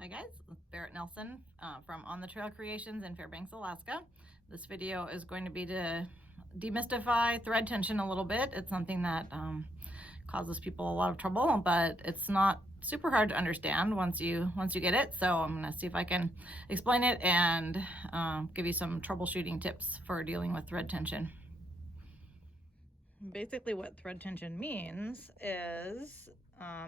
Hi guys, it's Barrett Nelson from On the Trail Creations in Fairbanks, Alaska. This video is going to be to demystify thread tension a little bit. It's something that causes people a lot of trouble, but it's not super hard to understand once you get it. So I'm going to see if I can explain it and give you some troubleshooting tips for dealing with thread tension. Basically what thread tension means is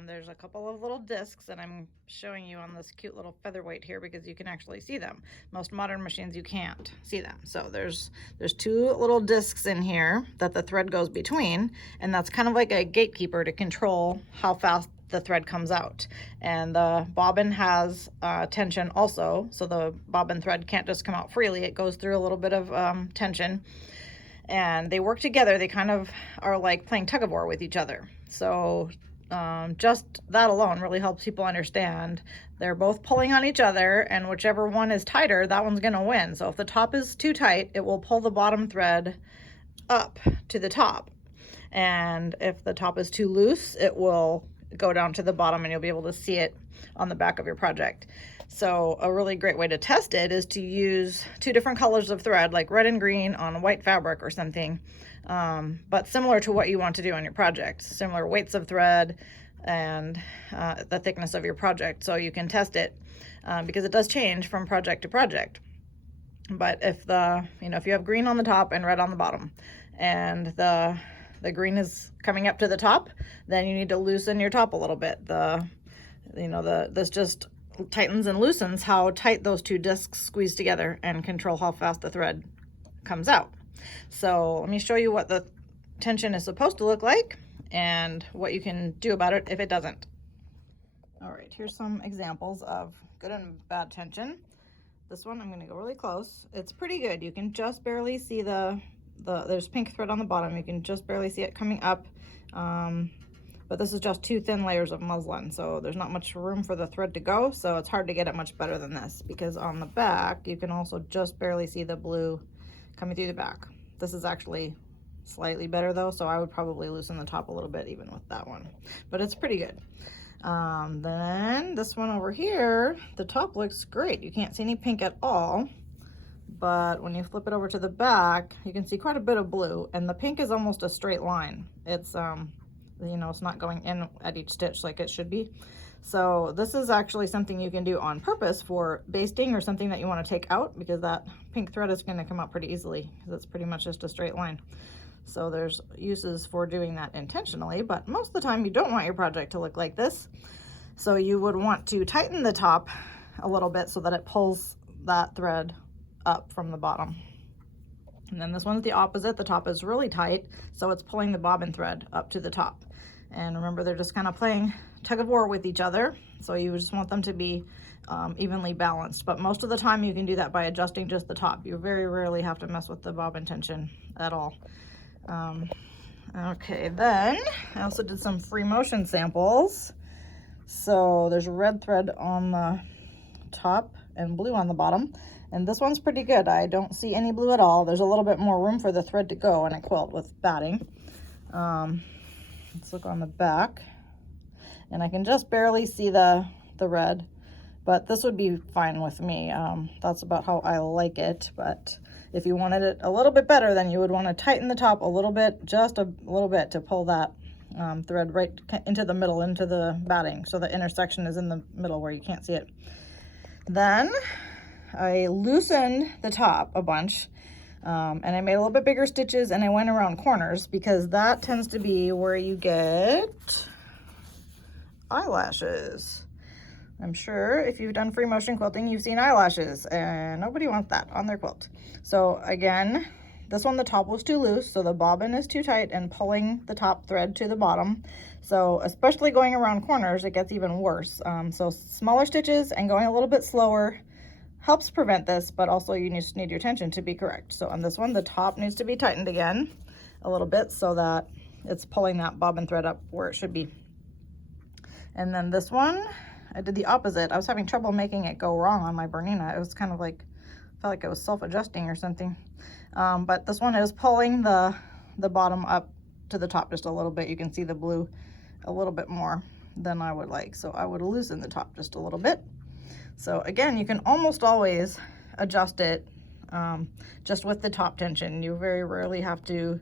there's a couple of little discs, and I'm showing you on this cute little featherweight here because you can actually see them. Most modern machines you can't see them. So there's two little discs in here that the thread goes between, and that's kind of like a gatekeeper to control how fast the thread comes out. And the bobbin has tension also, so the bobbin thread can't just come out freely. It goes through a little bit of tension, and they work together. They kind of are like playing tug of war with each other. So just that alone really helps people understand they're both pulling on each other, and whichever one is tighter, that one's going to win. So if the top is too tight, it will pull the bottom thread up to the top, and if the top is too loose, it will go down to the bottom, and you'll be able to see it on the back of your project. So a really great way to test it is to use two different colors of thread, like red and green on white fabric or something, but similar to what you want to do on your project, similar weights of thread and the thickness of your project, so you can test it because it does change from project to project. But if if you have green on the top and red on the bottom, and the green is coming up to the top, then you need to loosen your top a little bit. This just tightens and loosens how tight those two discs squeeze together and control how fast the thread comes out. So let me show you what the tension is supposed to look like and what you can do about it if it doesn't. All right, here's some examples of good and bad tension. This one, I'm going to go really close. It's pretty good. You can just barely see there's pink thread on the bottom. You can just barely see it coming up. But this is just two thin layers of muslin, so there's not much room for the thread to go, so it's hard to get it much better than this, because on the back you can also just barely see the blue coming through the back. This is actually slightly better though, so I would probably loosen the top a little bit even with that one, but it's pretty good. Then this one over here, the top looks great. You can't see any pink at all, but when you flip it over to the back, you can see quite a bit of blue, and the pink is almost a straight line. It's it's not going in at each stitch like it should be. So this is actually something you can do on purpose for basting or something that you want to take out, because that pink thread is going to come out pretty easily because it's pretty much just a straight line. So there's uses for doing that intentionally, but most of the time you don't want your project to look like this. So you would want to tighten the top a little bit so that it pulls that thread up from the bottom. And then this one's the opposite. The top is really tight, so it's pulling the bobbin thread up to the top. And remember, they're just kind of playing tug of war with each other, so you just want them to be evenly balanced. But most of the time you can do that by adjusting just the top. You very rarely have to mess with the bobbin tension at all. Okay, then I also did some free motion samples. So there's red thread on the top and blue on the bottom, and this one's pretty good. I don't see any blue at all. There's a little bit more room for the thread to go in a quilt with batting. Let's look on the back, and I can just barely see the red, but this would be fine with me. That's about how I like it, but if you wanted it a little bit better, then you would want to tighten the top a little bit, just a little bit, to pull that thread right into the middle, into the batting, so the intersection is in the middle where you can't see it. Then I loosened the top a bunch, and I made a little bit bigger stitches, and I went around corners because that tends to be where you get eyelashes. I'm sure if you've done free motion quilting, you've seen eyelashes, and nobody wants that on their quilt. So again, this one, the top was too loose, so the bobbin is too tight and pulling the top thread to the bottom. So especially going around corners, it gets even worse. So smaller stitches and going a little bit slower helps prevent this, but also you just need your tension to be correct. So on this one, the top needs to be tightened again a little bit so that it's pulling that bobbin thread up where it should be. And then this one, I did the opposite. I was having trouble making it go wrong on my Bernina. It was kind of like, felt like it was self-adjusting or something. But this one is pulling the bottom up to the top just a little bit. You can see the blue a little bit more than I would like. So I would loosen the top just a little bit. So again, you can almost always adjust it just with the top tension. You very rarely have to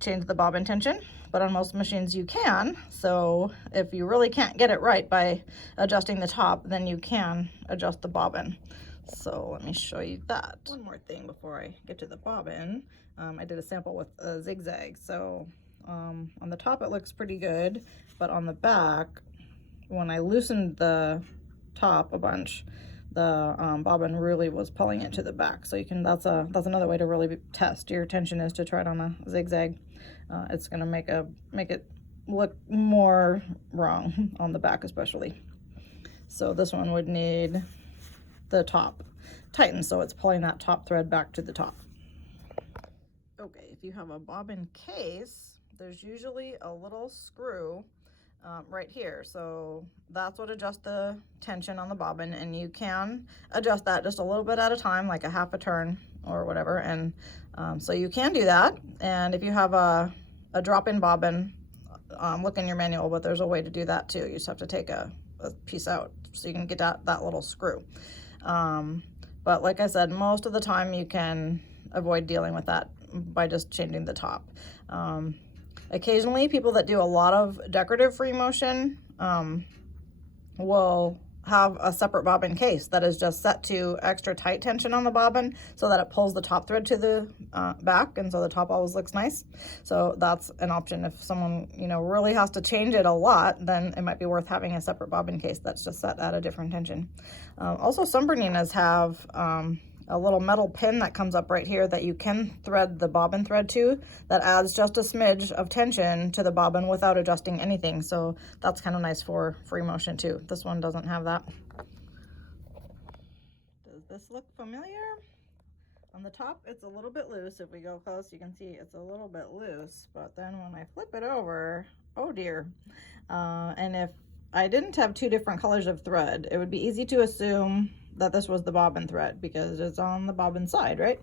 change the bobbin tension, but on most machines you can. So if you really can't get it right by adjusting the top, then you can adjust the bobbin. So let me show you that. One more thing before I get to the bobbin. I did a sample with a zigzag. So on the top it looks pretty good, but on the back, when I loosened the top a bunch, the bobbin really was pulling it to the back. So you can, that's another way to really test your tension, is to try it on a zigzag. It's gonna make it look more wrong on the back especially. So this one would need the top tightened, so it's pulling that top thread back to the top. Okay, if you have a bobbin case, there's usually a little screw right here, so that's what adjusts the tension on the bobbin, and you can adjust that just a little bit at a time, like a half a turn or whatever. And so you can do that. And if you have a drop-in bobbin, look in your manual, but there's a way to do that too. You just have to take a piece out so you can get that little screw. But like I said, most of the time you can avoid dealing with that by just changing the top. Occasionally, people that do a lot of decorative free motion will have a separate bobbin case that is just set to extra tight tension on the bobbin so that it pulls the top thread to the back, and so the top always looks nice. So that's an option. If someone, you know, really has to change it a lot, then it might be worth having a separate bobbin case that's just set at a different tension. Also, some Berninas have a little metal pin that comes up right here that you can thread the bobbin thread to, that adds just a smidge of tension to the bobbin without adjusting anything. So that's kind of nice for free motion too. This one doesn't have that. Does this look familiar? On the top, it's a little bit loose. If we go close, you can see it's a little bit loose, but then when I flip it over, oh dear. And if I didn't have two different colors of thread, it would be easy to assume that this was the bobbin thread because it's on the bobbin side, right?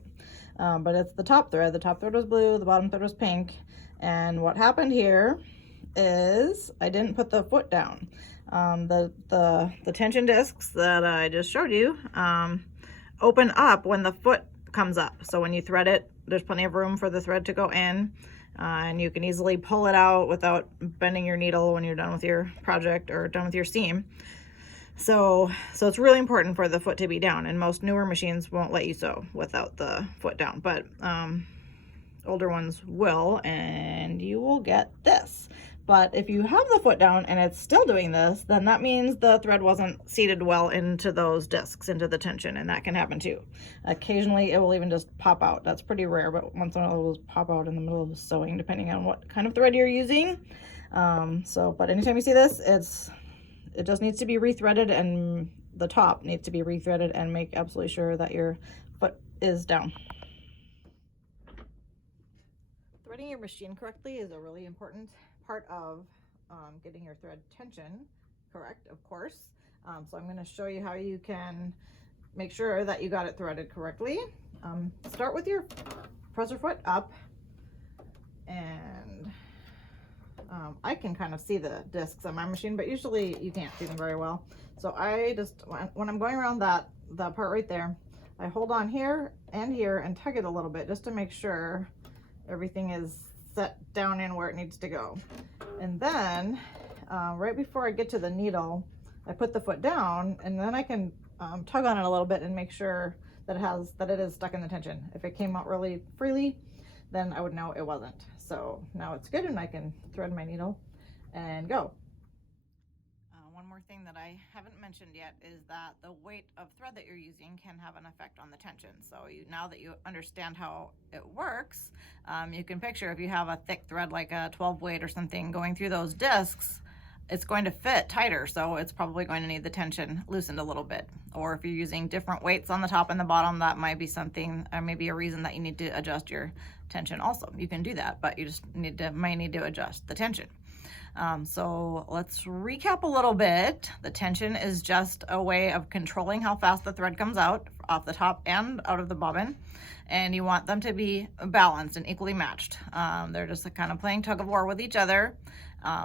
But it's the top thread. The top thread was blue, the bottom thread was pink. And what happened here is I didn't put the foot down. The tension discs that I just showed you open up when the foot comes up. So when you thread it, there's plenty of room for the thread to go in, and you can easily pull it out without bending your needle when you're done with your project or done with your seam. So it's really important for the foot to be down, and most newer machines won't let you sew without the foot down, but older ones will, and you will get this. But if you have the foot down and it's still doing this, then that means the thread wasn't seated well into those discs, into the tension, and that can happen too. Occasionally it will even just pop out. That's pretty rare, but once in a while it will pop out in the middle of sewing, depending on what kind of thread you're using. But anytime you see this, it just needs to be rethreaded, and the top needs to be rethreaded, and make absolutely sure that your foot is down. Threading your machine correctly is a really important part of getting your thread tension correct, of course. So I'm going to show you how you can make sure that you got it threaded correctly. Start with your presser foot up, and I can kind of see the discs on my machine, but usually you can't see them very well. So I just, when I'm going around that part right there, I hold on here and tug it a little bit just to make sure everything is set down in where it needs to go. And then right before I get to the needle, I put the foot down, and then I can tug on it a little bit and make sure that it is stuck in the tension. If it came out really freely, then I would know it wasn't. So now it's good, and I can thread my needle and go. One more thing that I haven't mentioned yet is that the weight of thread that you're using can have an effect on the tension. So now that you understand how it works, you can picture if you have a thick thread like a 12 weight or something going through those discs, it's going to fit tighter, so it's probably going to need the tension loosened a little bit. Or if you're using different weights on the top and the bottom, that might be something, or maybe a reason that you need to adjust your tension also. You can do that, but you just might need to adjust the tension. So let's recap a little bit. The tension is just a way of controlling how fast the thread comes out off the top and out of the bobbin, and you want them to be balanced and equally matched. They're just kind of playing tug of war with each other,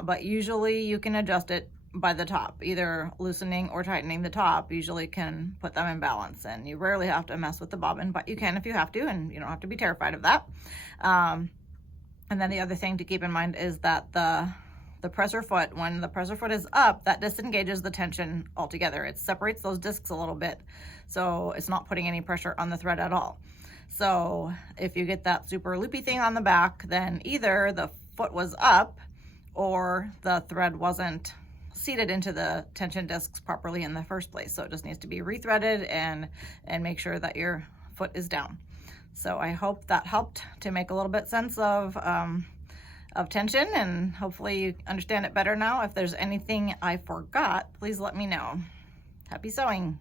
but usually you can adjust it by the top. Either loosening or tightening the top usually can put them in balance, and you rarely have to mess with the bobbin, but you can if you have to, and you don't have to be terrified of that. And then the other thing to keep in mind is that the presser foot, when the presser foot is up, that disengages the tension altogether. It separates those discs a little bit, so it's not putting any pressure on the thread at all. So if you get that super loopy thing on the back, then either the foot was up or the thread wasn't seated into the tension discs properly in the first place. So it just needs to be rethreaded and make sure that your foot is down. So I hope that helped to make a little bit sense of tension, and hopefully you understand it better now. If there's anything I forgot, please let me know. Happy sewing.